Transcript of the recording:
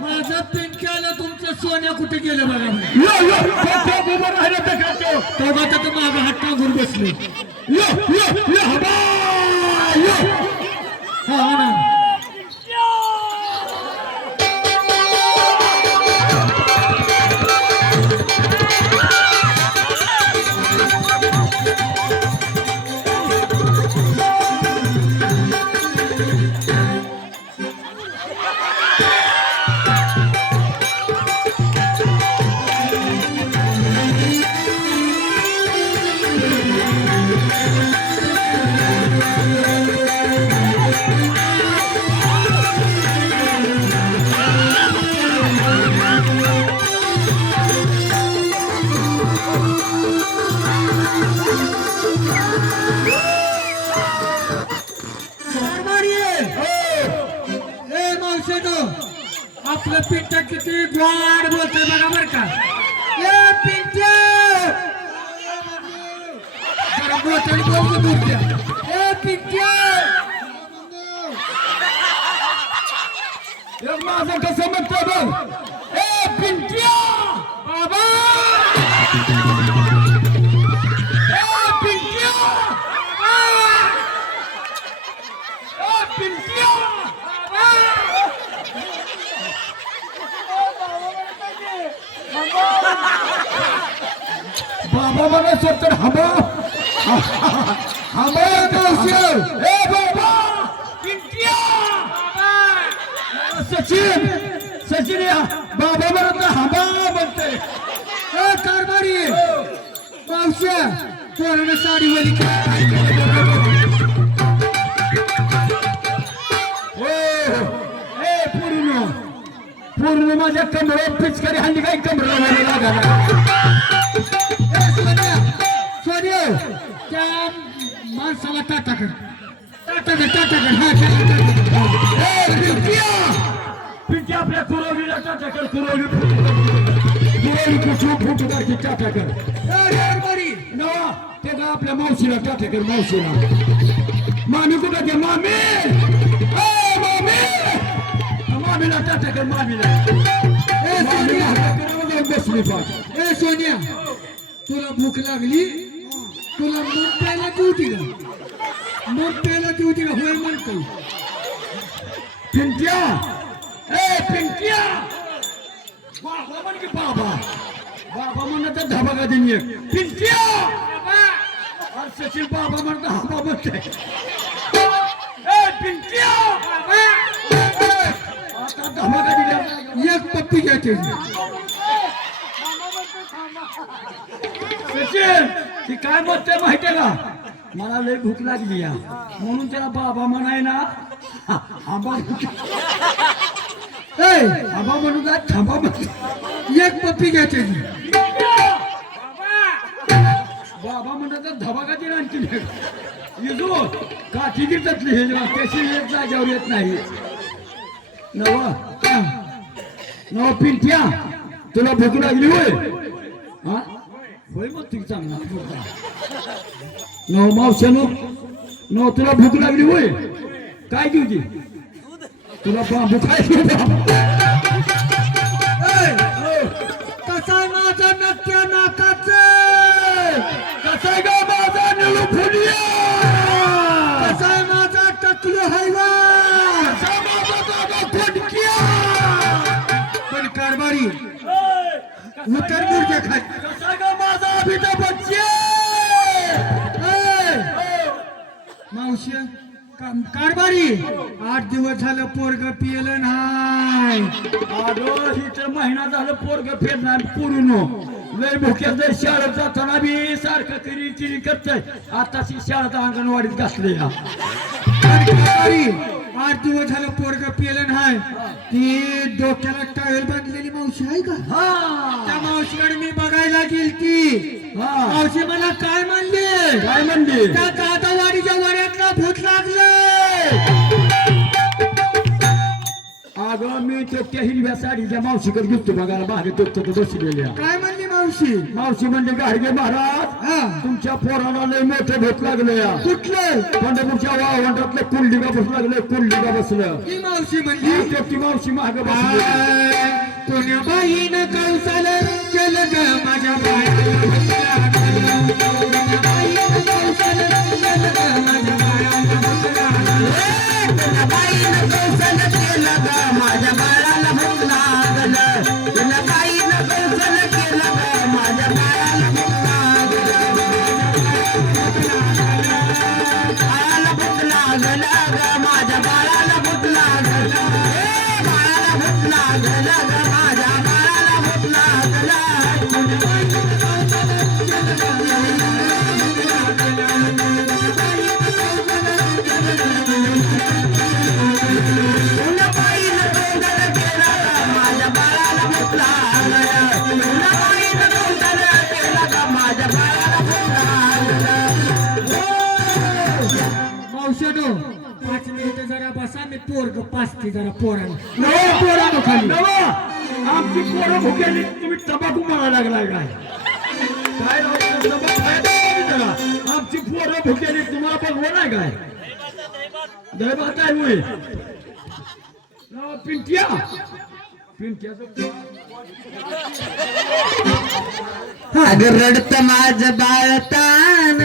माझं पिंक्याला तुमचं सोन्या कुठे गेलं बघा यो यो तो उभं राहिलं तर का तो तो आता तर मागं हात टाकून बसले यो यो यो हबा हो! आपलं पिंट्या किती गोड बोलतोय बघा बर का ए पिंट्या जरा बोलताना बोल की पिंट्या ए पिंट्या एक माझं कसं म्हणतो बघ ए पिंट्या बाबा बाबा मला तर हबा सचिन सचिन या बाबा म्हणत हबा म्हणते कारभारी मावश्या पोरानं साडी वली ए पूर्ण पूर्ण माझ्या कमरेत पिचकारी हल्ली काय कमरेला लागायला सोन्या त्या माणसाला टाटा कर. टाटा कर टाटा कर. हा पिंट्या! आपल्या कुरवलीला टाटा कर कुरवली कुरवली कुठून फुटू टाकी टाटा कर. ए कारभारी नवा ते का आपल्या मावशीला टाटा कर मावशीला. मामी कुठं ते? मामी! मामी! मामीला टाटा कर मामीला. बसली पाठ ए सोन्या! तुला भूक लागली? तुला प्यायला देऊती का प्यायला देऊती का होय म्हणतो पिंट्या ए पिंट्या बाबा म्हण की बाबा बाबा म्हणत तर धबा का पिंट्या अरे सचिन बाबा म्हणत हबा म्हणते ए पिंट्या आता धबा का दिल्या एक पप्पी घ्यायची सचिन काय म्हणते माहितीये का? मला लय भूक लागली या. म्हणून त्याला बाबा म्हणाय ना आबा ए आंबा म्हणून थांबा म्हणते. एक पप्पी घ्यायची. बाबा म्हणतात तर धबा का दिला आणखी येतो काठी गिरतली हे जेव्हा एक जाग्यावर येत नाही. नवा नव पिंट्या तुला भूक लागली होय? हा? होय मग तुझी चांगला नव मावशानो नव तुला भूक लागली होय. काय देऊ दे तुला बांबू काय देऊ कसा माझा नक्क्या नाकाचं? कसं ग माझा निळू फुलिया? कसा माझा टकलू हैवा पण कारभारी उतर खाय. कसा ग बच्चे मावशी काम- कारभारी! आठ दिवस झालं पोरग पियलं नाही. अगं ही तर महिना झालं पोरग फिरणार पुरून हो. लय भुक्यात जर शाळेत जाताना बी सारखं तरी चिरी करतय. आताशी शाळेत अंगणवाडीत घासले या आठ दिवस झालं पोरग पियलं नाही. ती डोक्याला टावेल बांधलेली मावशी आहे का? हा. त्या मावशीकडे मी बघायला गेलती. हा. मावशी मला काय म्हणले? काय म्हणली? त्या दादावाडीच्या वड्यातला भूत लागले. तो त्या हिरव्या साडीच्या मावशीकडे घेतो बघायला. तो तो बसलेल्या. काय म्हणली? मावशी. मावशी म्हणजे गाडगे महाराज. हा. तुमच्या पोराला लय मोठं भूत लागलं कुठलं? पंढरपूरच्या वावंडातलं कुंडलिका बसू लागलं कुंडलिका बसलं. ही मावशी म्हणली ही ती मावशी आय, कोण्या बाईनं केलं ग माझ्या माझ्या बाळाला भूक पाच मिनिटं जरा बसा मी पोरग पाचते जरा पोरांना. पोरानो खाली. नवा, आमची पोरं भुकेली. तुम्ही तंबाखू म्हणायला लागलाय काय? काय राव, तंबाखू जरा. आमची पोरं भुकेली. तुम्हाला पण हो नाही काय? दैवात काय होय नवा, पिंट्या! पिंट्याचं अगं रडत माझ बाळतान.